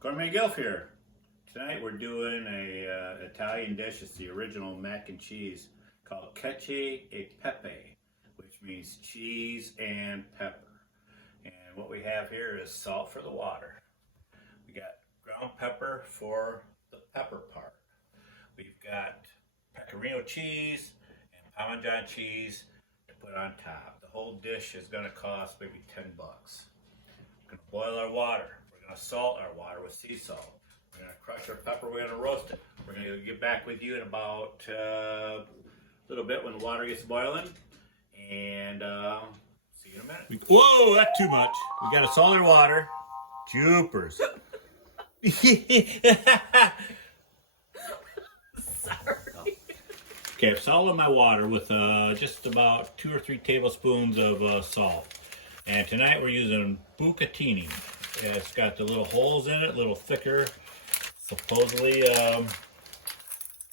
Gourmet GILF here. Tonight we're doing a Italian dish. It's the original mac and cheese called Cacio e Pepe, which means cheese and pepper. And what we have here is salt for the water. We got ground pepper for the pepper part. We've got Pecorino cheese and Parmesan cheese to put on top. The whole dish is going to cost maybe 10 bucks. We're going to boil our water. We're going to salt our water with sea salt. We're going to crush our pepper. We're going to roast it. We're going to get back with you in about a little bit when the water gets boiling. And see you in a minute. Whoa, that's too much. We got to salt our water. Jupers. Sorry. Okay, I've salted my water with just about 2 or 3 tablespoons of salt. And tonight we're using bucatini. It's got the little holes in it, a little thicker. Supposedly,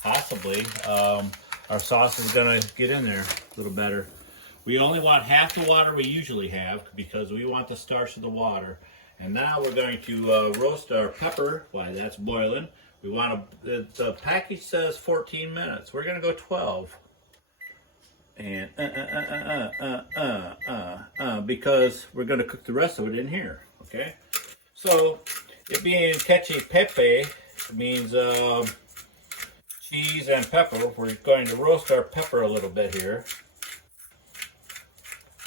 possibly, our sauce is going to get in there a little better. We only want half the water we usually have because we want the starch of the water. And now we're going to roast our pepper while that's boiling. We want to, the package says 14 minutes. We're going to go 12. And because we're going to cook the rest of it in here, okay? So, it being Cacio e Pepe means cheese and pepper. We're going to roast our pepper a little bit here.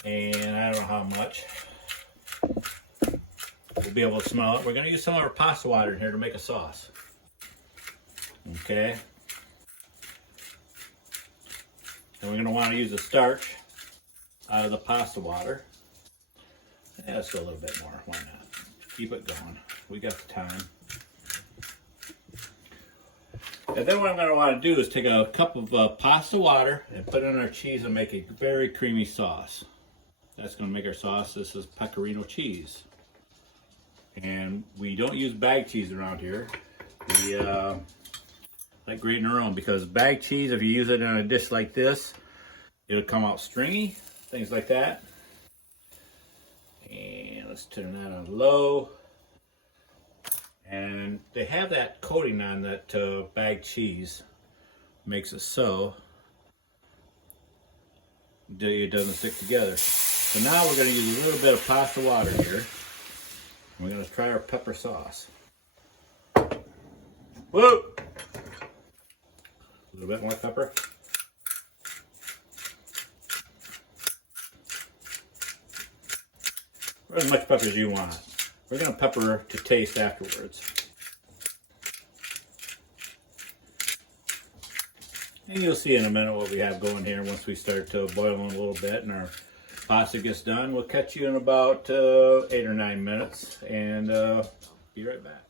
And I don't know how much. We'll be able to smell it. We're going to use some of our pasta water in here to make a sauce. Okay? And we're going to want to use the starch out of the pasta water. Yeah, let's go a little bit more. Why not? Keep it going. We got the time. And then what I'm going to want to do is take a cup of pasta water and put it in our cheese and make a very creamy sauce. That's going to make our sauce. This is Pecorino cheese. And we don't use bag cheese around here. We like grating our own, because bag cheese, if you use it in a dish like this, it'll come out stringy, things like that. And let's turn that on low. And they have that coating on that bag cheese, makes it so it doesn't stick together. So now we're going to use a little bit of pasta water here. We're going to try our pepper sauce. Whoa! A little bit more pepper. Or as much pepper as you want. We're going to pepper to taste afterwards. And you'll see in a minute what we have going here once we start boiling a little bit and our pasta gets done. We'll catch you in about 8 or 9 minutes and be right back.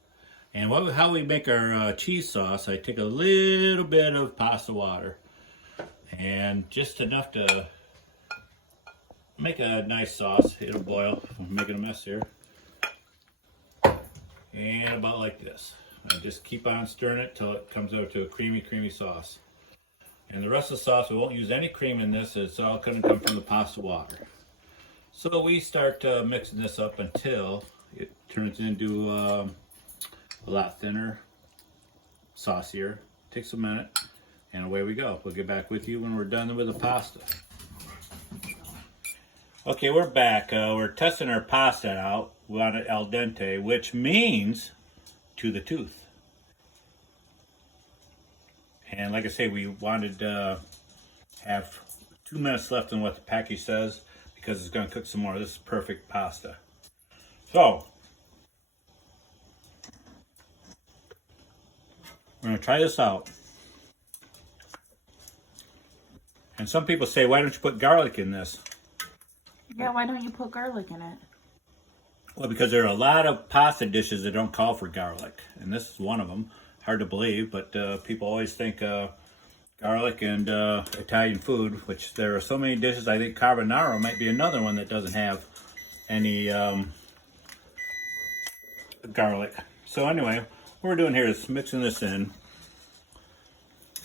And how we make our cheese sauce, I take a little bit of pasta water and just enough to make a nice sauce. It'll boil. I'm making a mess here. And about like this. I just keep on stirring it till it comes out to a creamy, creamy sauce. And the rest of the sauce, we won't use any cream in this. It's all going to come from the pasta water. So we start mixing this up until it turns into a lot thinner, saucier. Takes a minute, and away we go. We'll get back with you when we're done with the pasta. Okay, we're back. We're testing our pasta out. We want it al dente, which means to the tooth. And like I say, we wanted to have 2 minutes left on what the package says because it's going to cook some more. This is perfect pasta. So, we're going to try this out. And some people say, why don't you put garlic in this? Yeah, why don't you put garlic in it? Well, because there are a lot of pasta dishes that don't call for garlic. And this is one of them. Hard to believe, but people always think garlic and Italian food, which there are so many dishes. I think carbonara might be another one that doesn't have any garlic. So anyway, what we're doing here is mixing this in.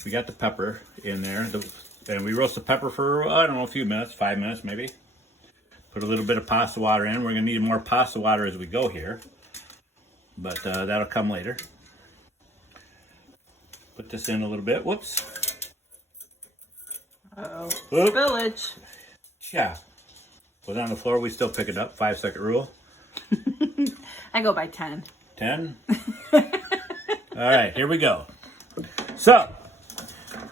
We got the pepper in there, and we roast the pepper for, I don't know, a few minutes, 5 minutes maybe. Put a little bit of pasta water in. We're going to need more pasta water as we go here, but that'll come later. Put this in a little bit. Whoops. Uh-oh. Whoop. Spillage. Yeah. Was on the floor. We still pick it up. 5-second rule. I go by 10. 10? All right, here we go. So,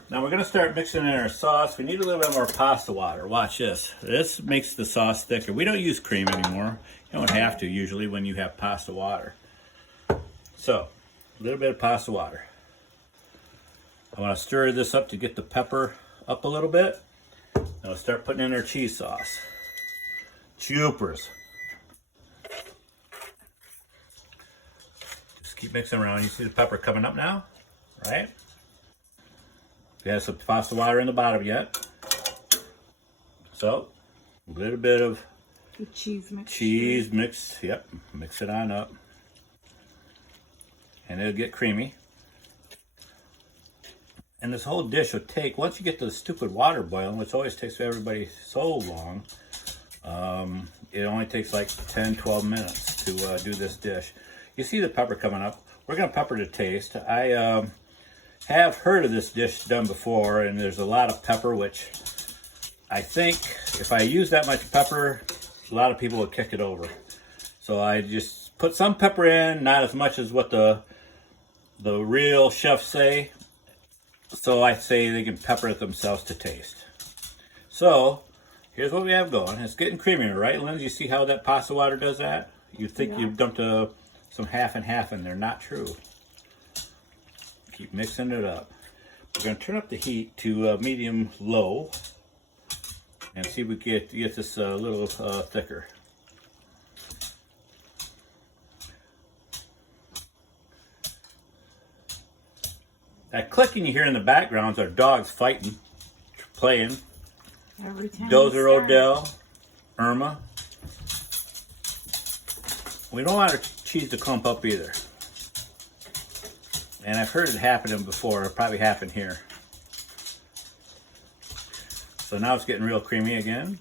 now we're going to start mixing in our sauce. We need a little bit more pasta water. Watch this. This makes the sauce thicker. We don't use cream anymore. You don't have to usually when you have pasta water. So, a little bit of pasta water. I want to stir this up to get the pepper up a little bit. Now we'll start putting in our cheese sauce. Choopers. Just keep mixing around. You see the pepper coming up now, right? We have some pasta water in the bottom yet. So, a little bit of the cheese mix. Yep, mix it on up. And it'll get creamy. And this whole dish will take, once you get the stupid water boiling, which always takes everybody so long, it only takes like 10-12 minutes to do this dish. You see the pepper coming up. We're going to pepper to taste. I have heard of this dish done before, and there's a lot of pepper, which I think if I use that much pepper, a lot of people would kick it over. So I just put some pepper in, not as much as what the real chefs say. So I say they can pepper it themselves to taste. So here's what we have going. It's getting creamier, right, Lindsay? You see how that pasta water does that? You think you've dumped some half and half in there. Not true. Keep mixing it up. We're going to turn up the heat to medium low and see if we get this a little thicker. That clicking you hear in the background is our dogs fighting, playing. Dozer, Odell, Irma. We don't want our cheese to clump up either. And I've heard it happening before. It probably happened here. So now it's getting real creamy again.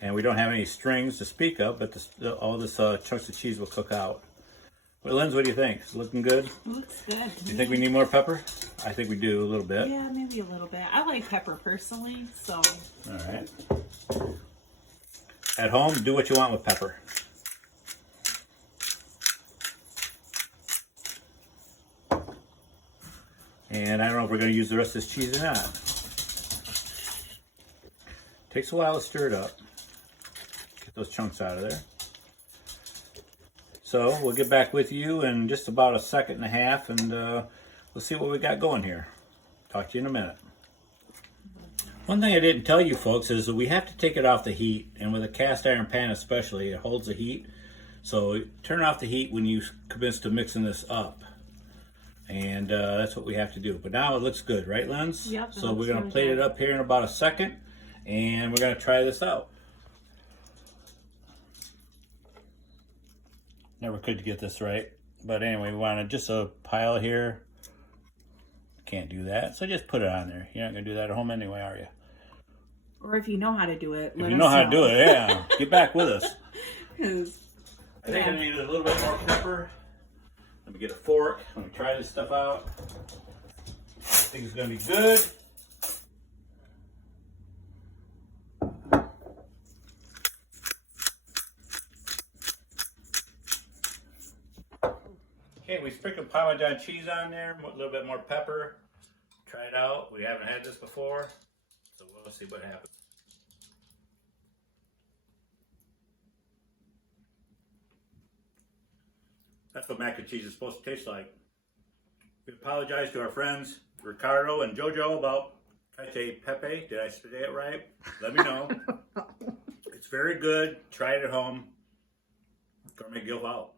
And we don't have any strings to speak of, but all this chunks of cheese will cook out. Well, Linz, what do you think? It's looking good? It looks good. Do you think we need more pepper? I think we do a little bit. Yeah, maybe a little bit. I like pepper personally, so. All right. At home, do what you want with pepper. And I don't know if we're going to use the rest of this cheese or not. Takes a while to stir it up. Get those chunks out of there. So we'll get back with you in just about a second and a half, and we'll see what we got going here. Talk to you in a minute. One thing I didn't tell you folks is that we have to take it off the heat, and with a cast iron pan especially, it holds the heat. So turn off the heat when you commence to mixing this up. And that's what we have to do. But now it looks good, right, Linz? Yep. So we're going to plate it up here in about a second, and we're going to try this out. Never could get this right. But anyway, we want just a pile here. Can't do that. So just put it on there. You're not going to do that at home anyway, are you? Or if you know how to do it, if you know how to do it, yeah. Get back with us. I think Yeah. I need a little bit more pepper. Let me get a fork. Let me try this stuff out. I think it's going to be good. Okay, we sprinkled Parmesan cheese on there, a little bit more pepper. Try it out. We haven't had this before, so we'll see what happens. That's what mac and cheese is supposed to taste like. We apologize to our friends Ricardo and Jojo about Cacio Pepe. Did I say it right? Let me know. It's very good. Try it at home. Gourmet GILF out.